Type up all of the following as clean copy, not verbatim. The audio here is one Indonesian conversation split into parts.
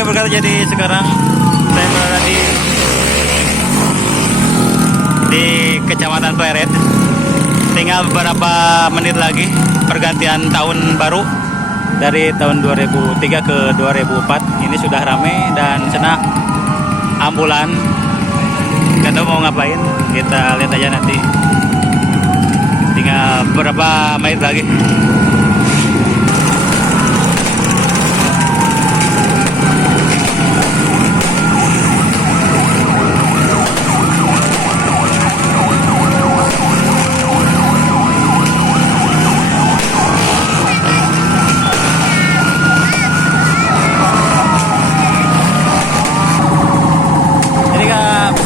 Oke berkata, jadi sekarang saya berada di Kecamatan Pleret. Tinggal beberapa menit lagi pergantian tahun baru dari tahun 2003 ke 2004. Ini sudah ramai dan senang ambulan. Nggak tahu mau ngapain, kita lihat aja nanti. Tinggal beberapa menit lagi.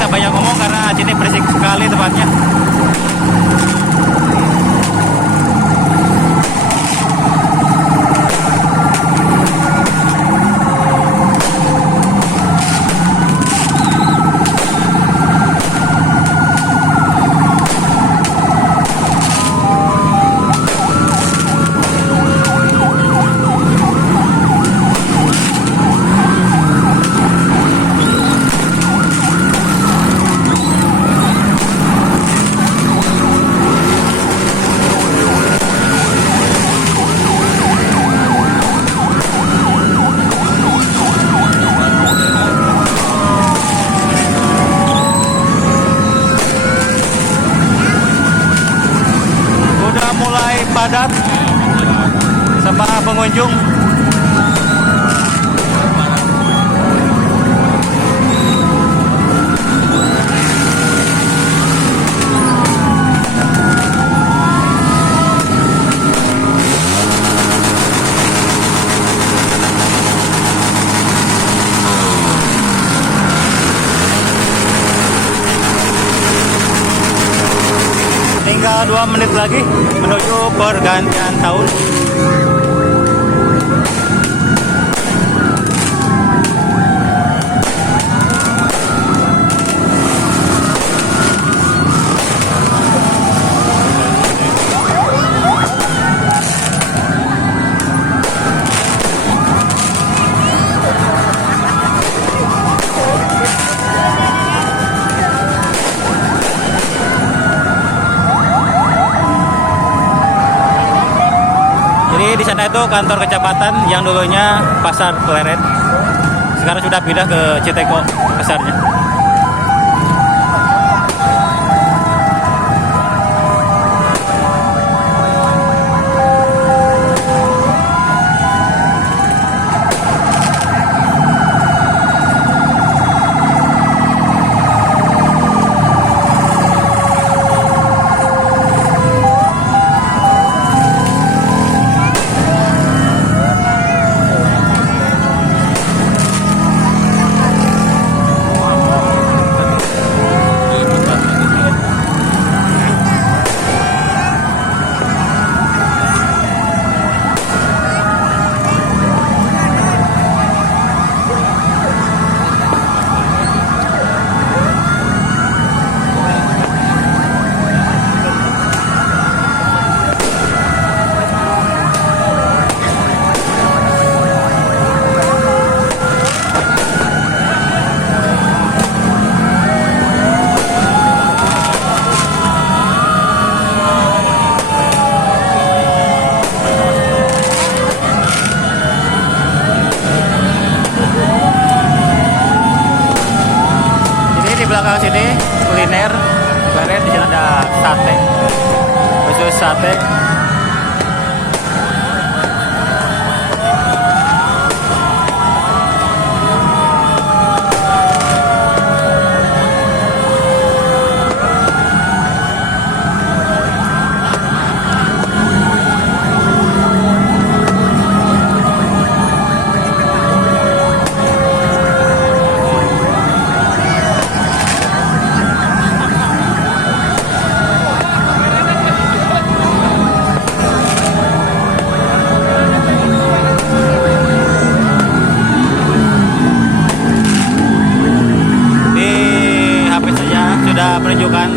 Banyak ngomong karena sini berisik sekali tempatnya. Padat sama pengunjung. Tinggal 2 menit lagi menuju pergantian tahun. Di sana itu kantor kecamatan yang dulunya Pasar Pleret. Sekarang sudah pindah ke Citeko pasarnya. Di belakang sini kuliner Pleret. Di sini ada sate, khusus sate. menunjukkan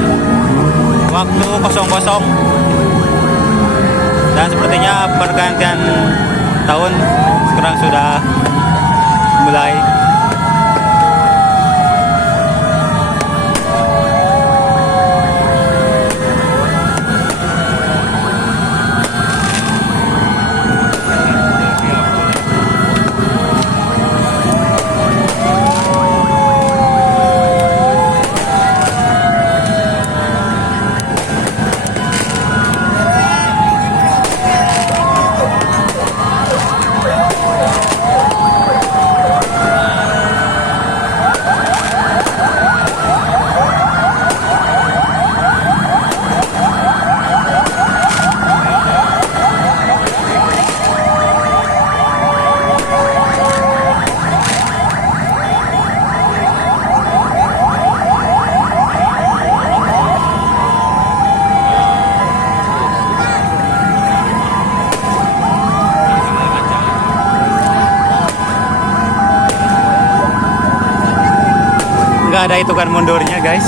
waktu kosong-kosong, dan sepertinya pergantian tahun sekarang sudah mulai. nggak ada hitungan mundurnya guys.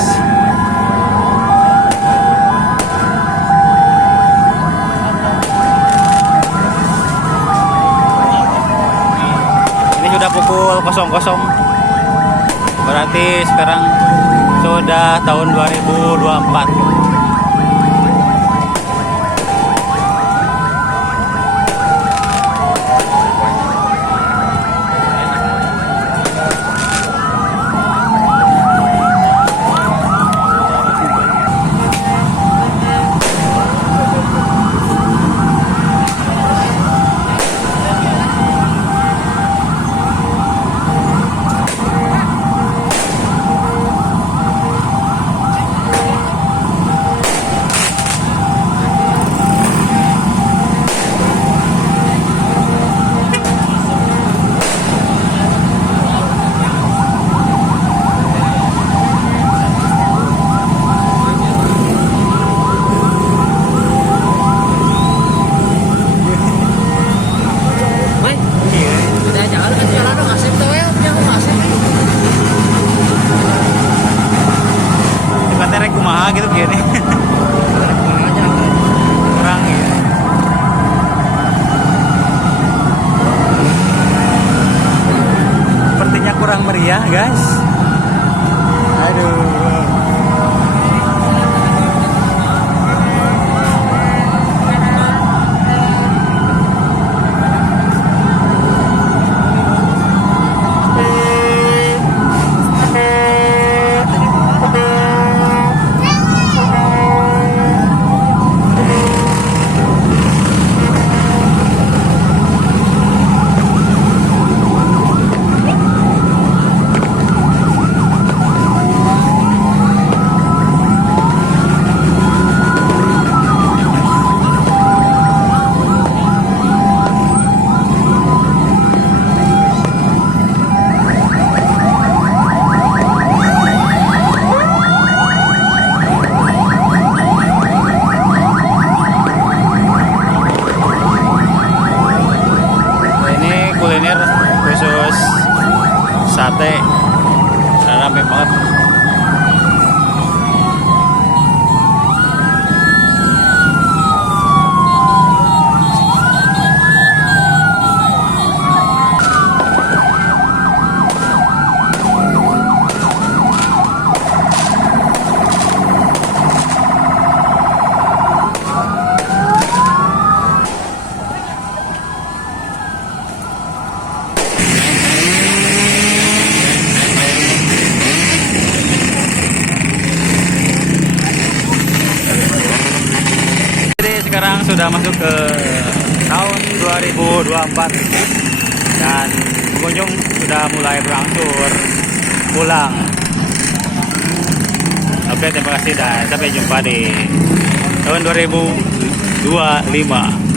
Ini sudah pukul 00. Berarti sekarang sudah tahun 2024. Terek kumaha gitu gini. Kurang ya. Sepertinya kurang meriah guys. Aduh. Kuliner khusus sate, rame banget. Sekarang sudah masuk ke tahun 2024 dan pengunjung sudah mulai berangsur pulang. Oke, terima kasih dan sampai jumpa di tahun 2025.